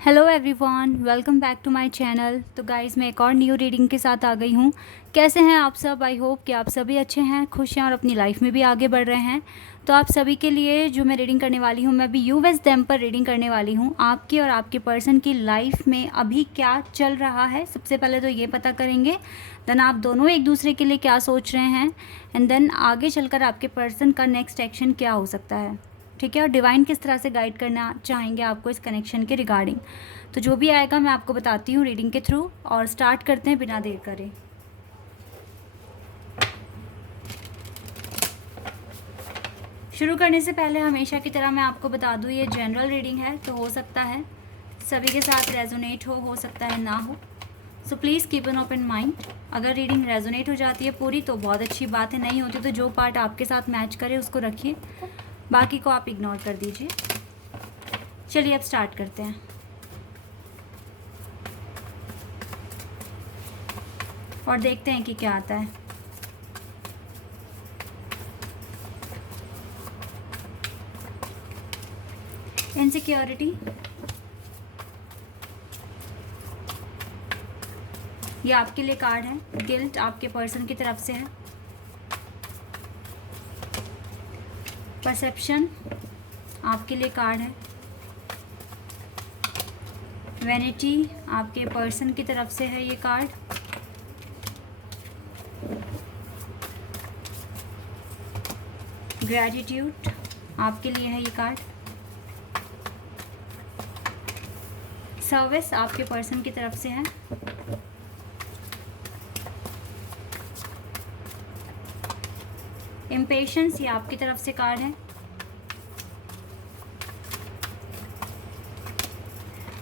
Hello everyone, welcome back to my channel. तो guys, मैं एक और न्यू रीडिंग के साथ आ गई हूँ। कैसे हैं आप सब? आई होप कि आप सभी अच्छे हैं, खुश हैं और अपनी लाइफ में भी आगे बढ़ रहे हैं। तो आप सभी के लिए जो मैं रीडिंग करने वाली हूँ, मैं अभी यू विज देम पर रीडिंग करने वाली हूँ। आपकी और आपके पर्सन की लाइफ में अभी क्या चल रहा है, सबसे पहले तो ये पता करेंगे। देन आप दोनों एक दूसरे के लिए क्या सोच रहे हैं, एंड देन आगे चलकर आपके पर्सन का नेक्स्ट एक्शन क्या हो सकता है। ठीक है, और डिवाइन किस तरह से गाइड करना चाहेंगे आपको इस कनेक्शन के रिगार्डिंग। तो जो भी आएगा मैं आपको बताती हूँ रीडिंग के थ्रू। और स्टार्ट करते हैं बिना देर करे। शुरू करने से पहले हमेशा की तरह मैं आपको बता दूँ, ये जनरल रीडिंग है, तो हो सकता है सभी के साथ रेजोनेट हो सकता है ना हो। So please keep an open mind. अगर रीडिंग रेजोनेट हो जाती है पूरी तो बहुत अच्छी बात है, नहीं होती तो जो पार्ट आपके साथ मैच करे उसको रखिए, बाकी को आप इग्नोर कर दीजिए। चलिए अब स्टार्ट करते हैं और देखते हैं कि क्या आता है। इनसिक्योरिटी, ये आपके लिए कार्ड है। गिल्ट आपके पर्सन की तरफ से है। परसेप्शन आपके लिए कार्ड है। वैनिटी आपके पर्सन की तरफ से है ये कार्ड। ग्रैटिट्यूड आपके लिए है ये कार्ड। सर्विस आपके पर्सन की तरफ से है। इम्पेशंस ये आपकी तरफ से कार्ड है।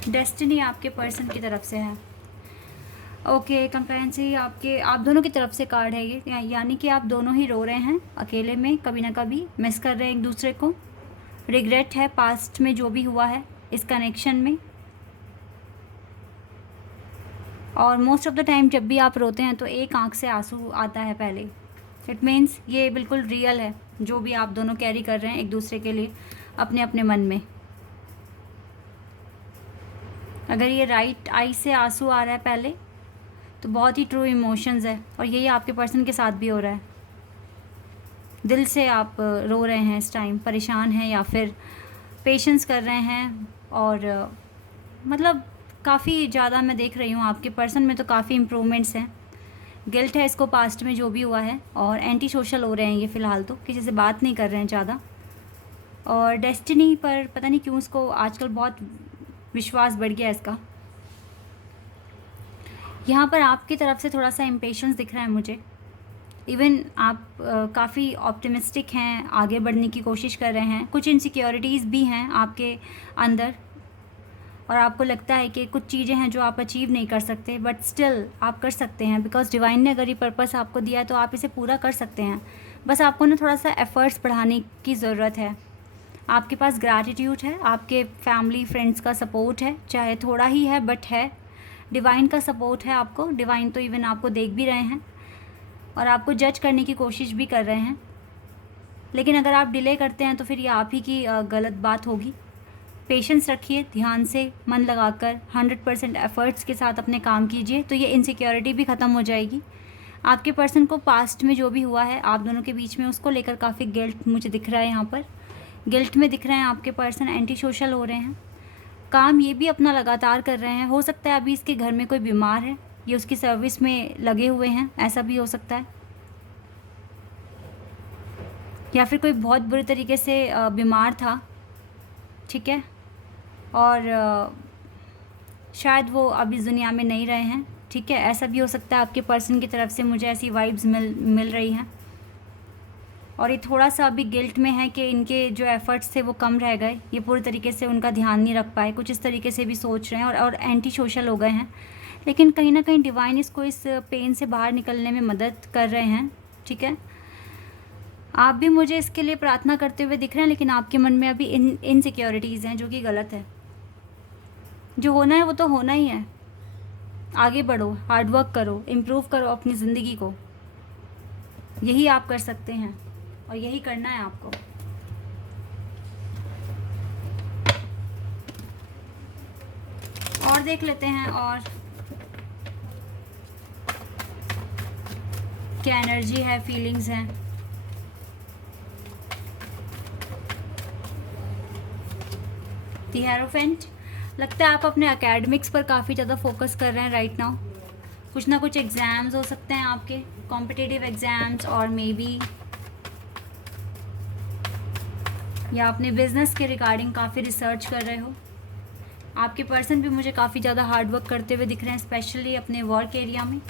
डेस्टिनी आपके पर्सन की तरफ से है। ओके, कंपेंसी आप दोनों की तरफ से कार्ड है ये, यानी कि आप दोनों ही रो रहे हैं अकेले में, कभी ना कभी मिस कर रहे हैं एक दूसरे को। रिग्रेट है पास्ट में जो भी हुआ है इस कनेक्शन में। और मोस्ट ऑफ द टाइम जब भी आप रोते हैं तो एक आंख से आंसू आता है पहले। इट मीन्स ये बिल्कुल रियल है जो भी आप दोनों कैरी कर रहे हैं एक दूसरे के लिए अपने अपने मन में। अगर ये राइट आई से आंसू आ रहा है पहले तो बहुत ही ट्रू इमोशंस है, और यही आपके पर्सन के साथ भी हो रहा है। दिल से आप रो रहे हैं इस टाइम, परेशान हैं या फिर पेशेंस कर रहे हैं। और मतलब काफ़ी ज़्यादा मैं देख रही हूँ आपके पर्सन में तो काफ़ी इम्प्रूवमेंट्स हैं। गिल्ट है इसको पास्ट में जो भी हुआ है, और एंटी सोशल हो रहे हैं ये फ़िलहाल, तो किसी से बात नहीं कर रहे हैं ज़्यादा। और डेस्टिनी पर पता नहीं क्यों इसको आजकल बहुत विश्वास बढ़ गया इसका। यहाँ पर आपकी तरफ से थोड़ा सा इम्पेशंस दिख रहा है मुझे। इवन आप काफ़ी ऑप्टिमिस्टिक हैं, आगे बढ़ने की कोशिश कर रहे हैं। कुछ इनसिक्योरिटीज़ भी हैं आपके अंदर, और आपको लगता है कि कुछ चीज़ें हैं जो आप अचीव नहीं कर सकते, बट स्टिल आप कर सकते हैं, बिकॉज डिवाइन ने अगर ये पर्पस आपको दिया है तो आप इसे पूरा कर सकते हैं। बस आपको ना थोड़ा सा एफ़र्ट्स बढ़ाने की ज़रूरत है। आपके पास ग्रैटिट्यूड है, आपके फैमिली फ्रेंड्स का सपोर्ट है, चाहे थोड़ा ही है बट है। डिवाइन का सपोर्ट है आपको। डिवाइन तो इवन आपको देख भी रहे हैं और आपको जज करने की कोशिश भी कर रहे हैं, लेकिन अगर आप डिले करते हैं तो फिर ये आप ही की गलत बात होगी। पेशेंस रखिए, ध्यान से मन लगाकर 100% एफर्ट्स के साथ अपने काम कीजिए, तो ये इनसिक्योरिटी भी ख़त्म हो जाएगी। आपके पर्सन को पास्ट में जो भी हुआ है आप दोनों के बीच में, उसको लेकर काफ़ी गिल्ट मुझे दिख रहा है। यहाँ पर गिल्ट में दिख रहे हैं आपके पर्सन, एंटी सोशल हो रहे हैं। काम ये भी अपना लगातार कर रहे हैं। हो सकता है अभी इसके घर में कोई बीमार है, ये उसकी सर्विस में लगे हुए हैं, ऐसा भी हो सकता है। या फिर कोई बहुत बुरे तरीके से बीमार था, ठीक है, और शायद वो अभी इस दुनिया में नहीं रहे हैं, ठीक है, ऐसा भी हो सकता है। आपके पर्सन की तरफ से मुझे ऐसी वाइब्स मिल रही हैं। और ये थोड़ा सा अभी गिल्ट में है कि इनके जो एफ़र्ट्स थे वो कम रह गए, ये पूरी तरीके से उनका ध्यान नहीं रख पाए, कुछ इस तरीके से भी सोच रहे हैं, और एंटी सोशल हो गए हैं। लेकिन कहीं ना कहीं डिवाइन इसको इस पेन से बाहर निकलने में मदद कर रहे हैं, ठीक है। आप भी मुझे इसके लिए प्रार्थना करते हुए दिख रहे हैं, लेकिन आपके मन में अभी इनसिक्योरिटीज़ हैं जो कि गलत है। जो होना है वो तो होना ही है। आगे बढ़ो, हार्ड वर्क करो, इम्प्रूव करो अपनी ज़िंदगी को, यही आप कर सकते हैं और यही करना है आपको। और देख लेते हैं और क्या एनर्जी है, फीलिंग्स हैं। द हेरोफेंट, लगता है आप अपने एकेडमिक्स पर काफ़ी ज़्यादा फोकस कर रहे हैं राइट नाउ। कुछ ना कुछ एग्ज़ाम्स हो सकते हैं आपके, कॉम्पिटिटिव एग्ज़ाम्स, और मे बी या अपने बिजनेस के रिगार्डिंग काफ़ी रिसर्च कर रहे हो। आपके पर्सन भी मुझे काफ़ी ज़्यादा हार्ड वर्क करते हुए दिख रहे हैं, स्पेशली अपने वर्क एरिया में।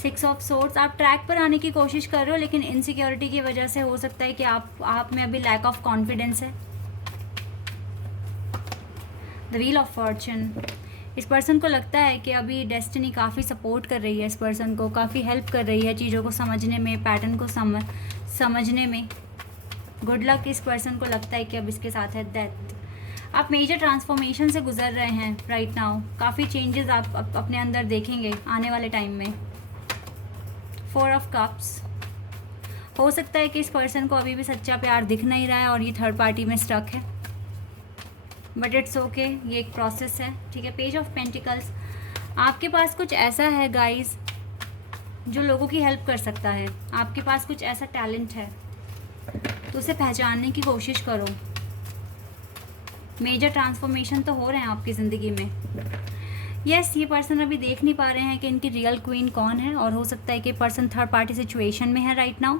6 ऑफ सोर्ड्स, आप ट्रैक पर आने की कोशिश कर रहे हो, लेकिन इनसिक्योरिटी की वजह से हो सकता है कि आप में अभी लैक ऑफ कॉन्फिडेंस है। द व्हील ऑफ फॉर्चून, इस पर्सन को लगता है कि अभी डेस्टिनी काफ़ी सपोर्ट कर रही है, इस पर्सन को काफ़ी हेल्प कर रही है चीज़ों को समझने में, पैटर्न को समझने में। गुड लक, इस पर्सन को लगता है कि अब इसके साथ है डेथ। आप मेजर ट्रांसफॉर्मेशन से गुजर रहे हैं राइट नाउ, काफ़ी चेंजेस आप अपने अंदर देखेंगे आने वाले टाइम में। 4 ऑफ कप्स, हो सकता है कि इस पर्सन को अभी भी सच्चा प्यार दिख नहीं रहा है और ये थर्ड पार्टी में स्टक है, बट इट्स ओके, ये एक प्रोसेस है, ठीक है। पेज ऑफ पेंटिकल्स, आपके पास कुछ ऐसा है गाइस जो लोगों की हेल्प कर सकता है, आपके पास कुछ ऐसा टैलेंट है तो उसे पहचानने की कोशिश करो। मेजर ट्रांसफॉर्मेशन तो हो रहे हैं आपकी ज़िंदगी में। यस, ये पर्सन अभी देख नहीं पा रहे हैं कि इनकी रियल क्वीन कौन है, और हो सकता है कि पर्सन थर्ड पार्टी सिचुएशन में है राइट नाउ,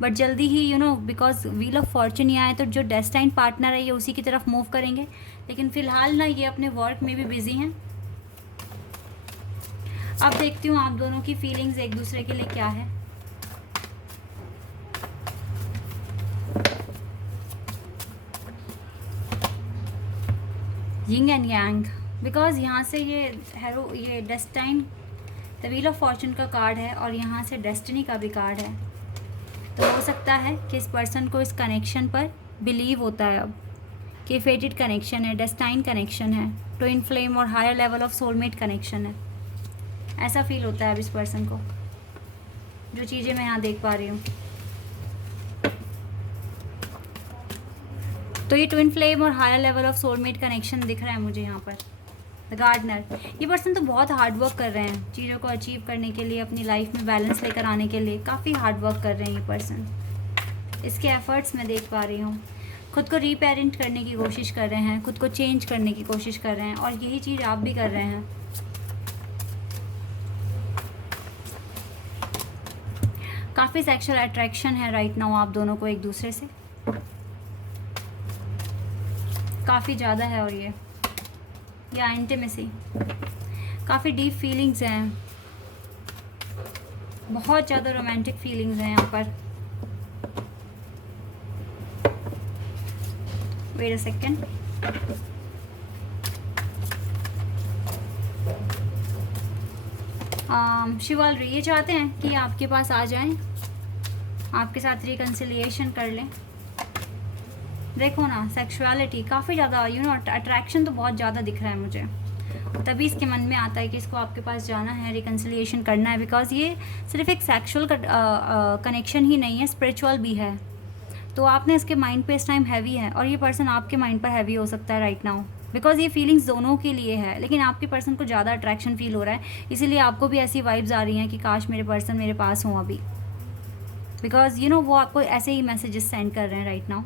बट जल्दी ही बिकॉज व्हील ऑफ फॉर्चून आए तो जो डेस्टाइन पार्टनर है ये उसी की तरफ मूव करेंगे, लेकिन फ़िलहाल ना ये अपने वर्क में भी बिजी हैं। अब देखती हूँ आप दोनों की फीलिंग्स एक दूसरे के लिए क्या है। यिंग एंड यांग, बिकॉज यहाँ से ये destined the wheel of Fortune का कार्ड है और यहाँ से डेस्टिनी का भी कार्ड है, तो हो सकता है कि इस पर्सन को इस कनेक्शन पर बिलीव होता है अब कि फेटेड कनेक्शन है, डेस्टाइन कनेक्शन है, ट्विन फ्लेम और higher level of soulmate connection है। ऐसा फील होता है अब इस पर्सन को, जो चीज़ें मैं यहाँ देख पा रही हूँ। तो ये ट्विन फ्लेम और higher level of soulmate connection दिख रहा है मुझे यहाँ पर। द गार्डनर, ये पर्सन तो बहुत हार्ड वर्क कर रहे हैं चीज़ों को अचीव करने के लिए, अपनी लाइफ में बैलेंस लेकर आने के लिए काफ़ी हार्ड वर्क कर रहे हैं ये पर्सन। इसके एफर्ट्स मैं देख पा रही हूँ, खुद को रीपेरेंट करने की कोशिश कर रहे हैं, खुद को चेंज करने की कोशिश कर रहे हैं, और यही चीज़ आप भी कर रहे हैं। काफ़ी सेक्सुअल अट्रैक्शन है राइट नाउ आप दोनों को एक दूसरे से, काफ़ी ज़्यादा है, और ये या इंटीमेसी, काफ़ी डीप फीलिंग्स हैं, बहुत ज़्यादा रोमांटिक फीलिंग्स हैं यहाँ पर। वेट अ सेकेंड, शिवालरी ये चाहते हैं कि आपके पास आ जाएं, आपके साथ रिकन्सिलिएशन कर लें। देखो ना, सेक्सुअलिटी काफ़ी ज़्यादा अट्रैक्शन तो बहुत ज़्यादा दिख रहा है मुझे, तभी इसके मन में आता है कि इसको आपके पास जाना है, रिकन्सिलिएशन करना है, बिकॉज ये सिर्फ एक सेक्सुअल कनेक्शन ही नहीं है, स्पिरिचुअल भी है। तो आपने इसके माइंड पे इस टाइम हैवी है, और ये पर्सन आपके माइंड पर हैवी हो सकता है राइट नाउ, बिकॉज ये फीलिंग्स दोनों के लिए है, लेकिन आपके पर्सन को ज़्यादा अट्रैक्शन फील हो रहा है, इसीलिए आपको भी ऐसी वाइब्स आ रही हैं कि काश मेरे पर्सन मेरे पास हों अभी, बिकॉज वो आपको ऐसे ही मैसेजेस सेंड कर रहे हैं राइट नाउ।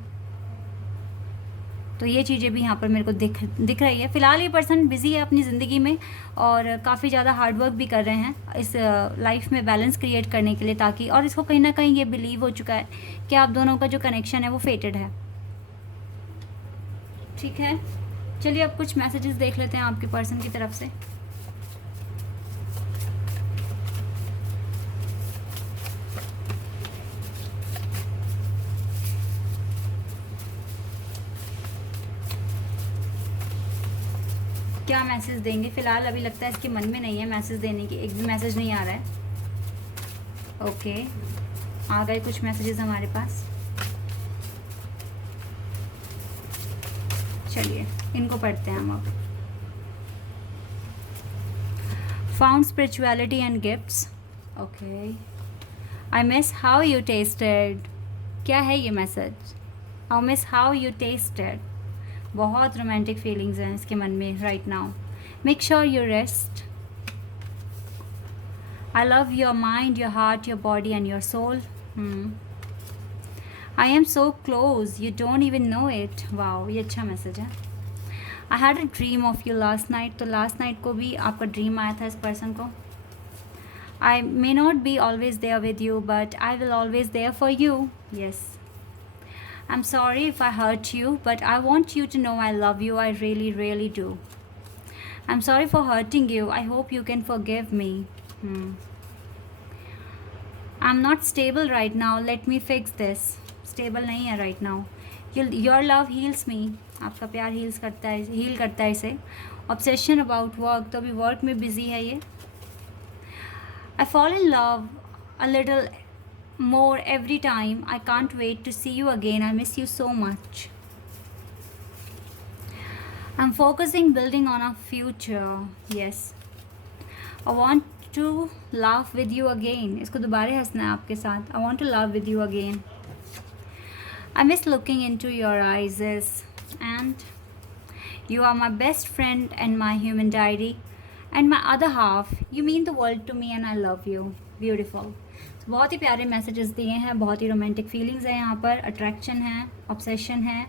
तो ये चीज़ें भी यहाँ पर मेरे को दिख रही है। फ़िलहाल ये पर्सन बिज़ी है अपनी ज़िंदगी में, और काफ़ी ज़्यादा हार्ड वर्क भी कर रहे हैं इस लाइफ में बैलेंस क्रिएट करने के लिए, ताकि, और इसको कहीं ना कहीं ये बिलीव हो चुका है कि आप दोनों का जो कनेक्शन है वो फेटेड है। ठीक है, चलिए अब कुछ मैसेजेस देख लेते हैं आपके पर्सन की तरफ से। क्या मैसेज देंगे? फ़िलहाल अभी लगता है इसके मन में नहीं है मैसेज देने की, एक भी मैसेज नहीं आ रहा है। ओके, आ गए कुछ मैसेजेस हमारे पास, चलिए इनको पढ़ते हैं हम अब। Found spirituality and gifts. Okay, I miss how you tested. क्या है ये message? I miss how you tested. बहुत रोमांटिक फीलिंग्स हैं इसके मन में right now. Make sure you rest. I love your mind, your heart, your body and your soul. I am so close, you don't even know it. Wow, ये अच्छा message है. I had a dream of you last night. तो last night को भी आपका dream आया था इस पर्सन को. I may not be always there with you, but I will always there for you. Yes. I'm sorry if I hurt you, but I want you to know I love you. I really, really do. I'm sorry for hurting you. I hope you can forgive me. I'm not stable right now. Let me fix this. Stable नहीं है right now. Your love heals me. आपका प्यार heal करता है इसे. Obsession about work. तो अभी work में busy है ये. I fall in love a little more every time. I can't wait to see you again. I miss you so much. I'm focusing building on a future. Yes. I want to laugh with you again. इसको दोबारा हंसना है आपके साथ. I want to laugh with you again. I miss looking into your eyes. And you are my best friend and my human diary and my other half. You mean the world to me and I love you. Beautiful. बहुत ही प्यारे messages दिए हैं. बहुत ही romantic feelings हैं यहाँ पर. Attraction है, obsession है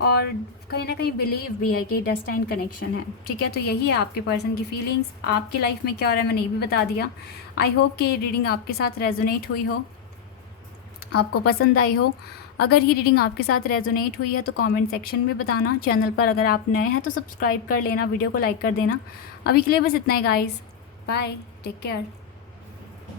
और कहीं ना कहीं बिलीव भी है कि डेस्टाइन कनेक्शन है. ठीक है, तो यही है आपके पर्सन की फीलिंग्स. आपकी लाइफ में क्या हो रहा है मैंने ये भी बता दिया. आई होप कि ये रीडिंग आपके साथ रेजोनेट हुई हो, आपको पसंद आई हो. अगर ये रीडिंग आपके साथ रेजोनेट हुई है तो कमेंट सेक्शन में बताना. चैनल पर अगर आप नए हैं तो सब्सक्राइब कर लेना, वीडियो को लाइक कर देना. अभी के लिए बस इतना ही गाइस. Bye, take care.